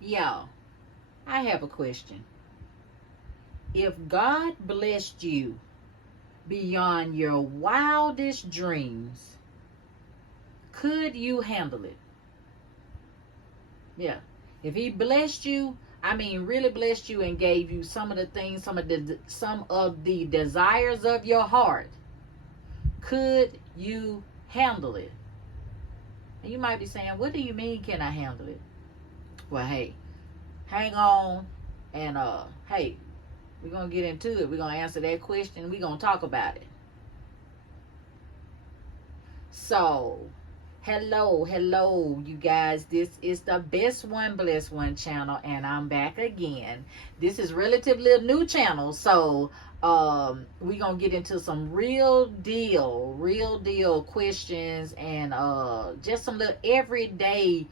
Y'all, I have a question. If God blessed you beyond your wildest dreams, could you handle it? Yeah. If he blessed you, I mean really blessed you and gave you some of the things, some of the desires of your heart, could you handle it? And you might be saying, what do you mean can I handle it? Well, hey, hang on and hey, we're gonna get into it. We're gonna answer that question. We're gonna talk about it. So, hello, you guys. This is the Best One Blessed One channel, and I'm back again. This is relatively a new channel, so we're gonna get into some real deal questions and just some little everyday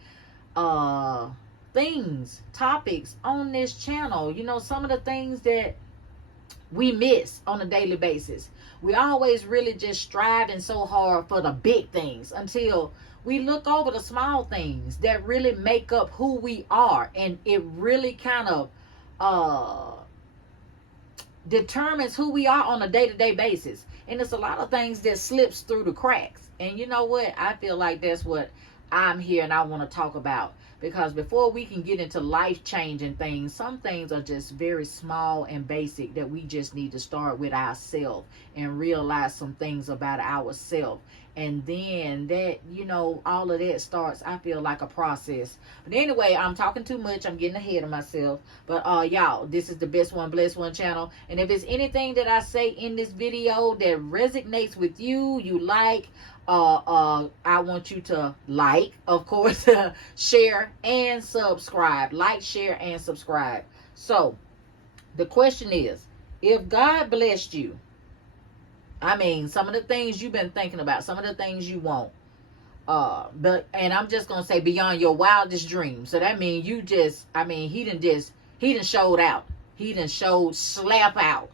uh things, topics on this channel. You know, some of the things that we miss on a daily basis. We always really just striving so hard for the big things until we look over the small things that really make up who we are, and it really kind of uh determines who we are on a day-to-day basis. And it's a lot of things that slips through the cracks. And you know what? I feel like that's what I'm here and I want to talk about. Because before we can get into life-changing things, some things are just very small and basic that we just need to start with ourselves and realize some things about ourselves. And then that, all of that starts, I feel like a process. But anyway, I'm talking too much. I'm getting ahead of myself. But y'all, this is the Best One Blessed One channel. And if it's anything that I say in this video that resonates with you, you like, I want you to like, of course, share and subscribe. Like, share, and subscribe. So, the question is, if God blessed you, I mean, some of the things you've been thinking about, some of the things you want, and I'm just gonna say beyond your wildest dreams. So that means he done showed out. He done showed slap out.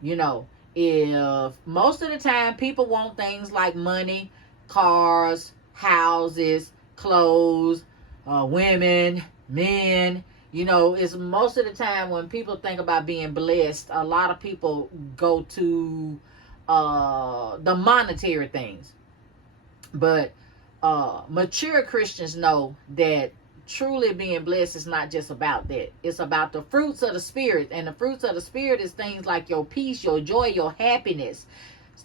You know, if most of the time people want things like money, cars, houses, clothes, women, men, it's most of the time when people think about being blessed, a lot of people go to the monetary things. But mature Christians know that truly being blessed is not just about that. It's about the fruits of the Spirit. And the fruits of the Spirit is things like your peace, your joy, your happiness.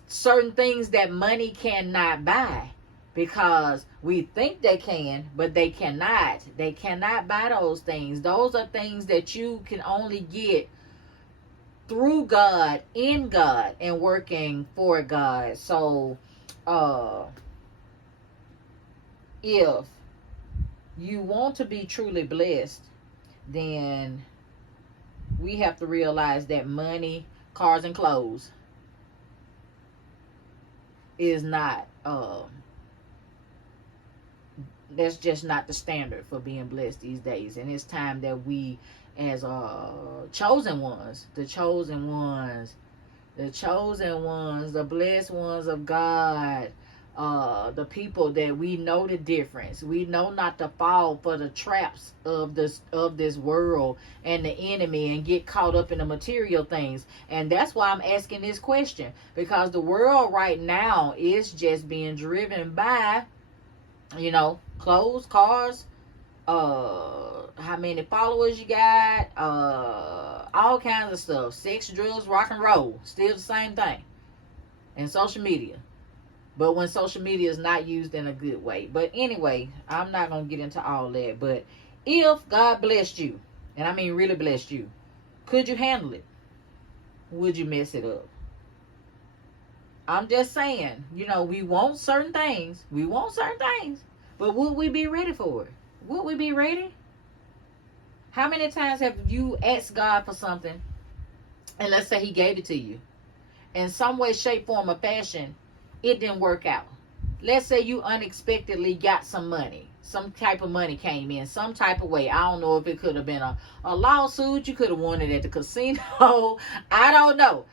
Certain things that money cannot buy. Because we think they can, but they cannot. They cannot buy those things. Those are things that you can only get through God, in God, and working for God. So, if you want to be truly blessed, then we have to realize that money, cars, and clothes is not that's just not the standard for being blessed these days. And it's time that we, as chosen ones, the blessed ones of God, the people that we know the difference. We know not to fall for the traps of this world and the enemy and get caught up in the material things. And that's why I'm asking this question, because the world right now is just being driven by, clothes, cars, how many followers you got, all kinds of stuff. Sex, drugs, rock and roll, still the same thing. And social media. But when social media is not used in a good way. But anyway, I'm not going to get into all that. But if God blessed you, and I mean really blessed you, could you handle it? Would you mess it up? I'm just saying, we want certain things. But would we be ready for it? Would we be ready? How many times have you asked God for something, and let's say he gave it to you, in some way, shape, form, or fashion, it didn't work out. Let's say you unexpectedly got some money. Some type of money came in, some type of way. I don't know if it could have been a lawsuit. You could have won it at the casino. I don't know.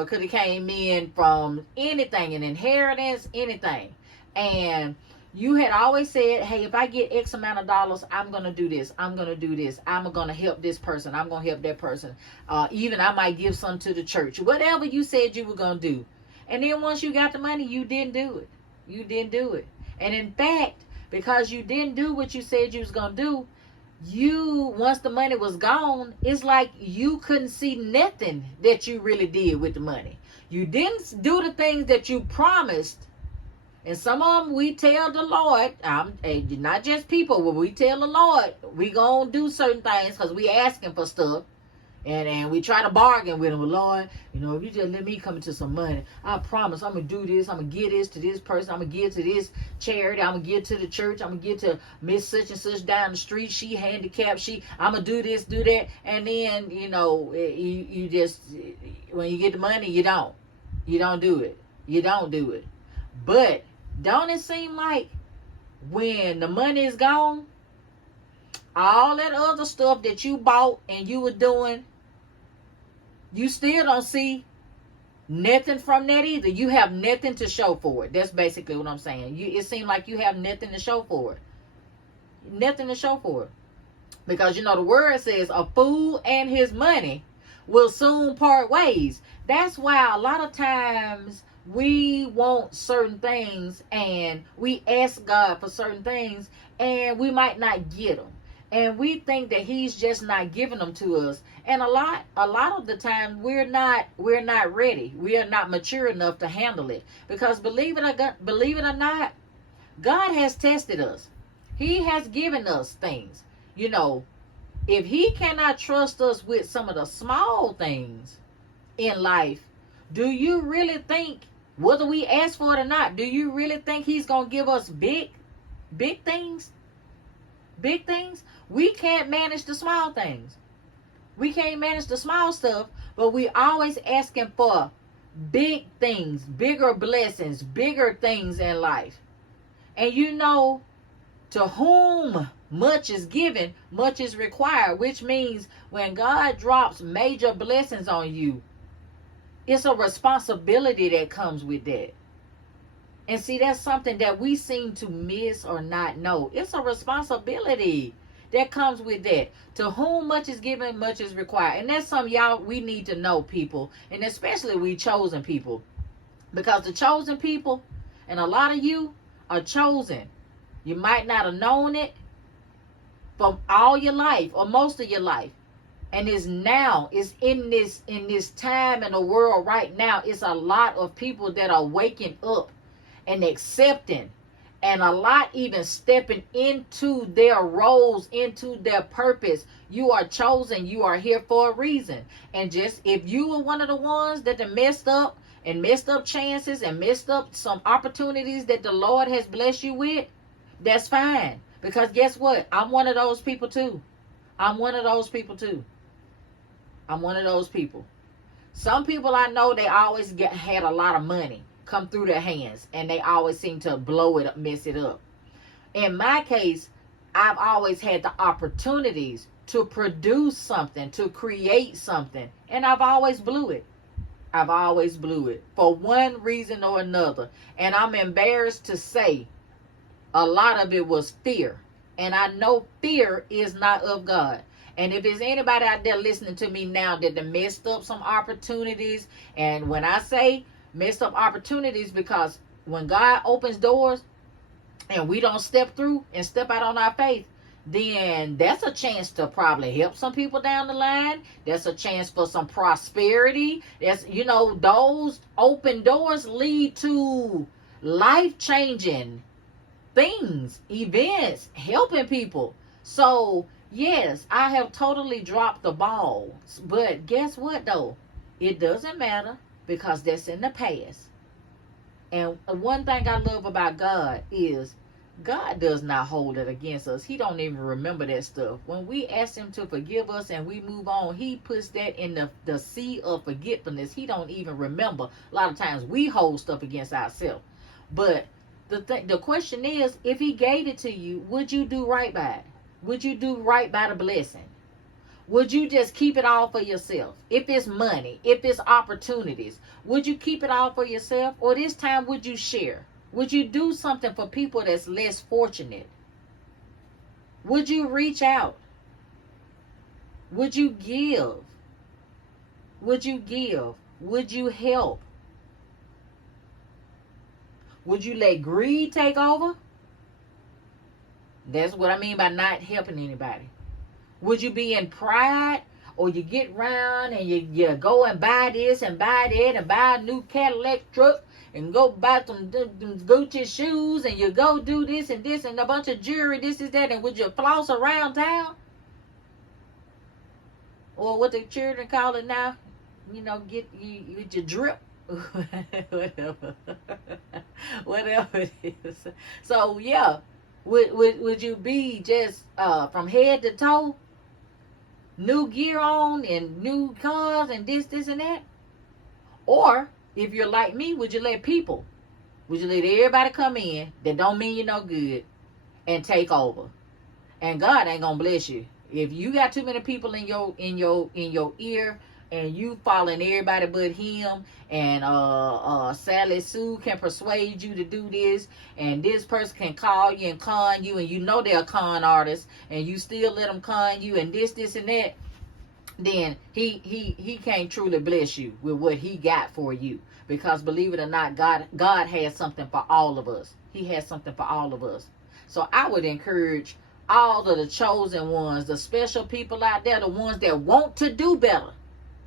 It could have came in from anything, an inheritance, anything. And You had always said, hey, if I get X amount of dollars, I'm going to do this. I'm going to do this. I'm going to help this person. I'm going to help that person. Even I might give some to the church. Whatever you said you were going to do. And then once you got the money, you didn't do it. You didn't do it. And in fact, because you didn't do what you said you was going to do, once the money was gone, it's like you couldn't see nothing that you really did with the money. You didn't do the things that you promised. And some of them we tell the Lord, not just people, but we tell the Lord we gonna do certain things because we asking for stuff. And we try to bargain with him. Lord, if you just let me come into some money, I promise I'm going to do this. I'm going to give this to this person. I'm going to give to this charity. I'm going to give to the church. I'm going to give to Miss such and such down the street. She handicapped. I'm going to do this, do that. And then, you just, when you get the money, you don't. You don't do it. You don't do it. But don't it seem like when the money is gone, all that other stuff that you bought and you were doing, you still don't see nothing from that either. You have nothing to show for it. That's basically what I'm saying. It seems like you have nothing to show for it. Nothing to show for it. Because, the word says a fool and his money will soon part ways. That's why a lot of times we want certain things and we ask God for certain things and we might not get them. And we think that he's just not giving them to us. And a lot of the time we're not ready. We are not mature enough to handle it. Because believe it or not, God has tested us. He has given us things. If he cannot trust us with some of the small things in life, do you really think, whether we ask for it or not, do you really think he's going to give us big things? Big things? We can't manage the small things. We can't manage the small stuff, but we always asking for big things, bigger blessings, bigger things in life. And to whom much is given, much is required, which means when God drops major blessings on you, it's a responsibility that comes with that. And see, that's something that we seem to miss or not know. It's a responsibility that comes with that. To whom much is given, much is required. And that's something we need to know, people. And especially we chosen people. Because the chosen people, and a lot of you are chosen. You might not have known it from all your life or most of your life. And it's in this time in the world right now, it's a lot of people that are waking up and accepting, and a lot even stepping into their roles, into their purpose. You are chosen. You are here for a reason. And just if you were one of the ones that messed up chances and messed up some opportunities that the Lord has blessed you with, that's fine. Because guess what? I'm one of those people too. I'm one of those people. Some people I know, they always had a lot of money come through their hands, and they always seem to blow it up, mess it up. In my case, I've always had the opportunities to produce something, to create something, and I've always blew it. For one reason or another. And I'm embarrassed to say a lot of it was fear. And I know fear is not of God. And if there's anybody out there listening to me now that messed up some opportunities, and when I say messed up opportunities, because when God opens doors and we don't step through and step out on our faith, then that's a chance to probably help some people down the line. That's a chance for some prosperity. That's, those open doors lead to life-changing things, events, helping people. So, yes, I have totally dropped the ball. But guess what, though? It doesn't matter, because that's in the past. And one thing I love about God is God does not hold it against us. He don't even remember that stuff. When we ask him to forgive us and we move on, he puts that in the sea of forgetfulness. He don't even remember. A lot of times we hold stuff against ourselves. But the question is, if he gave it to you, would you do right by it? Would you do right by the blessing? Would you just keep it all for yourself? If it's money, if it's opportunities, would you keep it all for yourself? Or this time, would you share? Would you do something for people that's less fortunate? Would you reach out? Would you give? Would you give? Would you help? Would you let greed take over? That's what I mean by not helping anybody. Would you be in pride? Or you get around and you go and buy this and buy that and buy a new Cadillac truck and go buy some Gucci shoes and you go do this and a bunch of jewelry, this is that, and would you floss around town? Or what the children call it now, get you with your drip. Whatever. Whatever it is. So yeah, would you be just from head to toe? New gear on and new cars and this and that? Or if you're like me, would you let everybody come in that don't mean you no good and take over? And God ain't gonna bless you. If you got too many people in your ear and you following everybody but him, and Sally Sue can persuade you to do this, and this person can call you and con you, and you know they're a con artist, and you still let them con you, and this and that, then he can't truly bless you with what he got for you. Because believe it or not, God has something for all of us. He has something for all of us. So I would encourage all of the chosen ones, the special people out there, the ones that want to do better.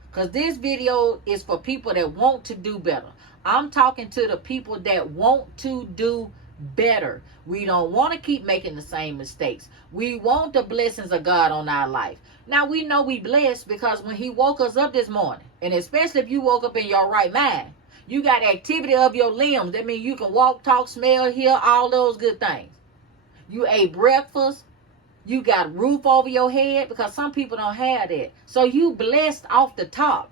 Because this video is for people that want to do better. I'm talking to the people that want to do better. We don't want to keep making the same mistakes. We want the blessings of God on our life. Now, we know we blessed because when he woke us up this morning, and especially if you woke up in your right mind, you got activity of your limbs. That means you can walk, talk, smell, hear, all those good things. You ate breakfast. You got roof over your head, because some people don't have that. So you blessed off the top.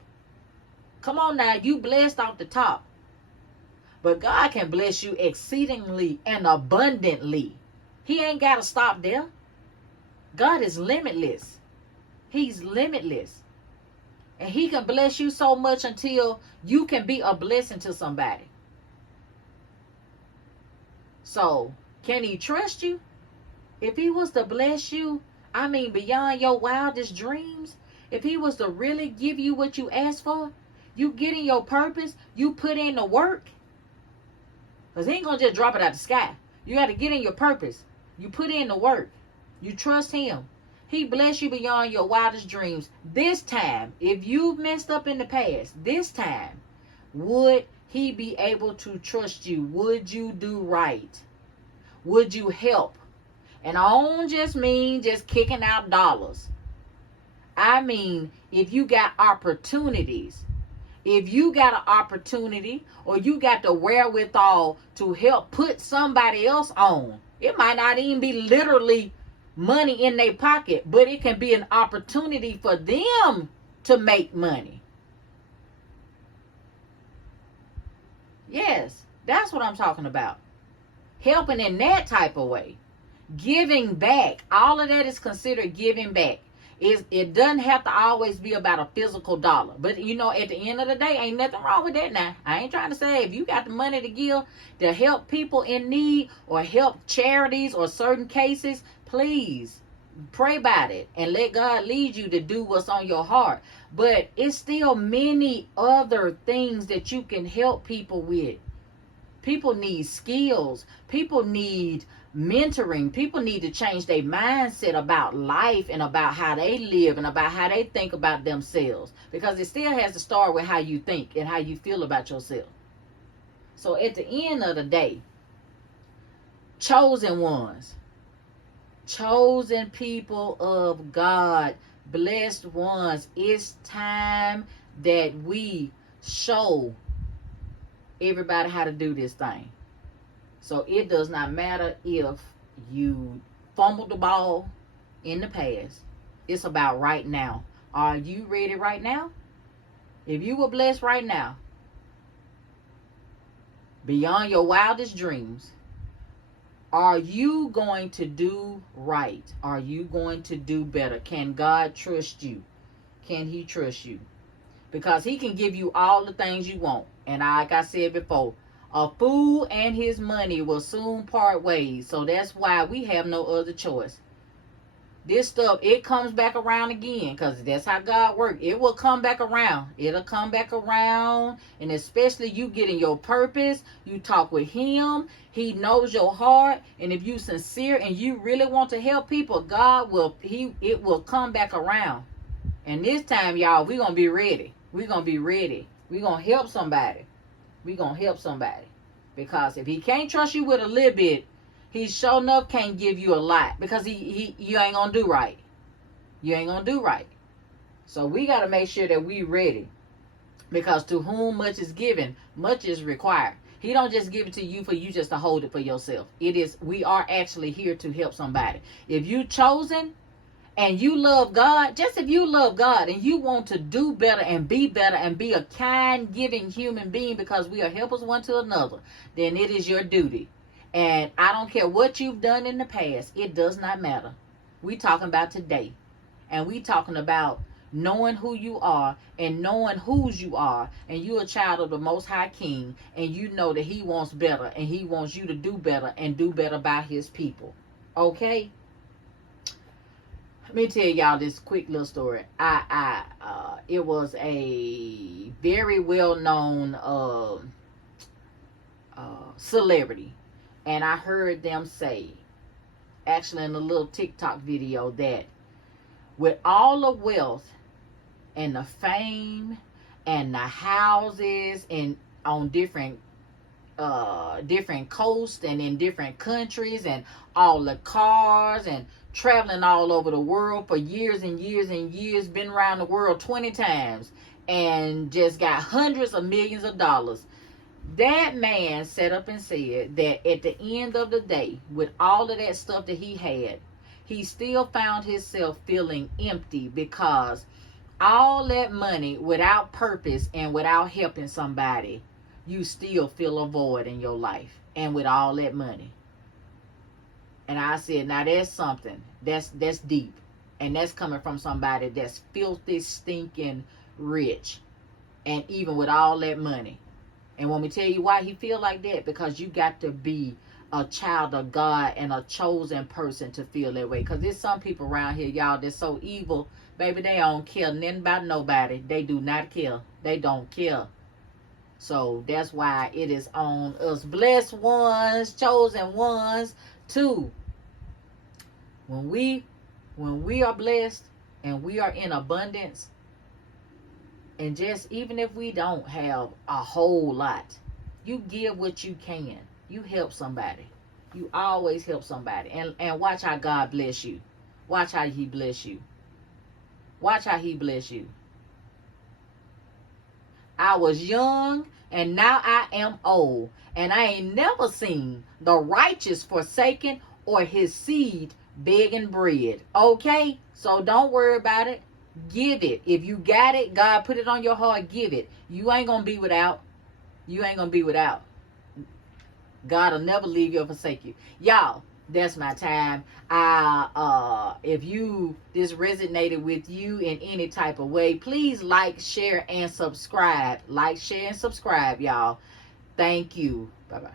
Come on now, you blessed off the top. But God can bless you exceedingly and abundantly. He ain't got to stop there. God is limitless. He's limitless. And he can bless you so much until you can be a blessing to somebody. So, can he trust you? If he was to bless you, beyond your wildest dreams, if he was to really give you what you asked for, you get in your purpose, you put in the work. Because he ain't going to just drop it out the sky. You got to get in your purpose. You put in the work. You trust him. He bless you beyond your wildest dreams. This time, if you messed up in the past, this time, would he be able to trust you? Would you do right? Would you help? And I don't just mean just kicking out dollars. I mean, if you got opportunities, if you got an opportunity or you got the wherewithal to help put somebody else on, it might not even be literally money in their pocket, but it can be an opportunity for them to make money. Yes, that's what I'm talking about. Helping in that type of way. Giving back. All of that is considered giving back. It doesn't have to always be about a physical dollar. But, at the end of the day, ain't nothing wrong with that now. I ain't trying to say if you got the money to give to help people in need or help charities or certain cases, please pray about it and let God lead you to do what's on your heart. But it's still many other things that you can help people with. People need skills. People need mentoring. People need to change their mindset about life and about how they live and about how they think about themselves, because it still has to start with how you think and how you feel about yourself. So at the end of the day, chosen ones, chosen people of God, blessed ones, it's time that we show everybody how to do this thing. So it does not matter if you fumbled the ball in the past. It's about right now. Are you ready right now? If you were blessed right now, beyond your wildest dreams, are you going to do right? Are you going to do better? Can God trust you? Can he trust you? Because he can give you all the things you want. And like I said before, A fool and his money will soon part ways. So that's why we have no other choice. This stuff, it comes back around again, because that's how God works. It will come back around. It'll come back around. And especially you get in your purpose, you talk with him, he knows your heart. And if you sincere and you really want to help people, it will come back around. And this time, y'all, we're going to be ready. We're going to be ready. We're going to help somebody. We're going to help somebody. Because if he can't trust you with a little bit, he sure enough can't give you a lot, because you ain't gonna do right. You ain't gonna do right. So we got to make sure that we ready, because to whom much is given, much is required. He don't just give it to you for you just to hold it for yourself. We are actually here to help somebody. If you chosen and you love God, just if you love God and you want to do better and be a kind, giving human being, because we are helpers one to another, then it is your duty. And I don't care what you've done in the past. It does not matter. We talking about today. And we talking about knowing who you are and knowing whose you are. And you're a child of the Most High King. And you know that he wants better. And he wants you to do better and do better by his people. Okay? Let me tell y'all this quick little story. It was a very well-known celebrity. And I heard them say, actually in a little TikTok video, that with all the wealth and the fame and the houses and on different coasts and in different countries, and all the cars, and traveling all over the world for years and years and years, been around the world 20 times, and just got hundreds of millions of dollars. That man sat up and said that at the end of the day, with all of that stuff that he had, he still found himself feeling empty, because all that money without purpose and without helping somebody, you still feel a void in your life. And with all that money. And I said, now that's something. That's deep. And that's coming from somebody that's filthy, stinking rich. And even with all that money. And when we tell you why he feel like that, because you got to be a child of God and a chosen person to feel that way. Because there's some people around here, y'all, that's so evil. Baby, they don't care nothing about nobody. They do not care. They don't care. So that's why it is on us blessed ones, chosen ones, too. When we are blessed and we are in abundance, and just even if we don't have a whole lot, you give what you can. You help somebody. You always help somebody. And watch how God bless you. Watch how he bless you. Watch how he bless you. I was young and now I am old. And I ain't never seen the righteous forsaken or his seed begging bread. Okay? So don't worry about it. Give it. If you got it, God put it on your heart, give it. You ain't going to be without. You ain't going to be without. God will never leave you or forsake you. Y'all, that's my time. If this resonated with you in any type of way, please like, share, and subscribe. Like, share, and subscribe, y'all. Thank you. Bye-bye.